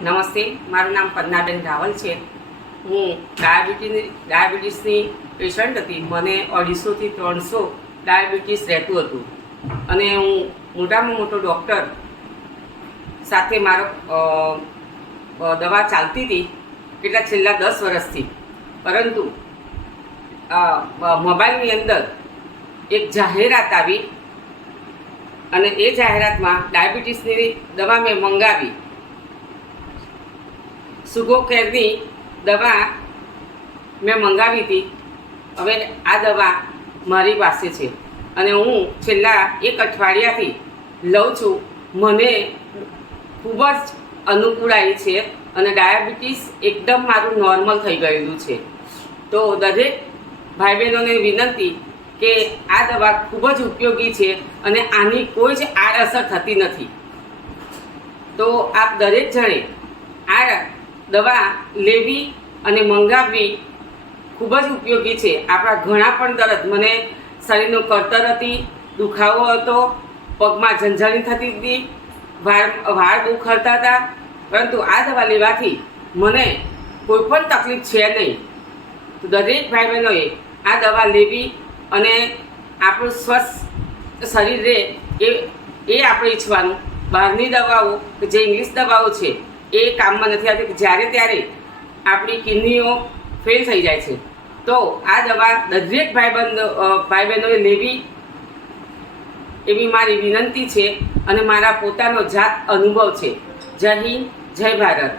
નમસ્તે, મારું નામ પન્નાબેન રાવલ છે. હું ડાયાબિટીસની પેશન્ટ હતી. મને 250 થી 300 ડાયાબિટીસ રહેતું હતું અને હું મોટામાં મોટો ડૉક્ટર સાથે મારો દવા ચાલતી હતી છેલ્લા 10 વર્ષથી. પરંતુ મોબાઈલની અંદર એક જાહેરાત આવી અને એ જાહેરાતમાં ડાયાબિટીસની દવા મેં મંગાવી. સુગો કેરની દવા મેં મંગાવી હતી. હવે આ દવા મારી પાસે છે અને હું છેલ્લા 1 અઠવાડિયાથી લઉં છું. મને ખૂબ જ અનુકૂળ આવી છે અને ડાયાબિટીસ એકદમ મારું નોર્મલ થઈ ગયેલું છે. તો દરેક ભાઈ બહેનોને વિનંતી કે આ દવા ખૂબ જ ઉપયોગી છે અને આની કોઈ જ આડઅસર થતી નથી. તો આપ દરેક જણે આ દવા લેવી અને મંગાવવી ખૂબ જ ઉપયોગી છે. આપણા ઘણા પણ દર્દ, મને શરીરનું કળતર હતી, દુખાવો હતો, પગમાં ઝંઝણી થતી હતી, વાળ દુખતા હતા, પરંતુ આ દવા લેવાથી મને કોઈ પણ તકલીફ છે નહીં. તો દરેક ભાઈ બહેનોએ આ દવા લેવી અને આપણું સ્વસ્થ શરીર રહે એ આપણે ઈચ્છવાનું. બહારની દવાઓ જે ઇંગ્લિશ દવાઓ છે એ કામમાં નથી આવતી. જ્યારે ત્યારે આપણી કિડનીઓ ફેલ થઈ જાય છે. તો આ દવા દરેક ભાઈ બહેનોએ લેવી એવી મારી વિનંતી છે અને મારા પોતાનો જાત અનુભવ છે. જય હિન્દ, જય ભારત.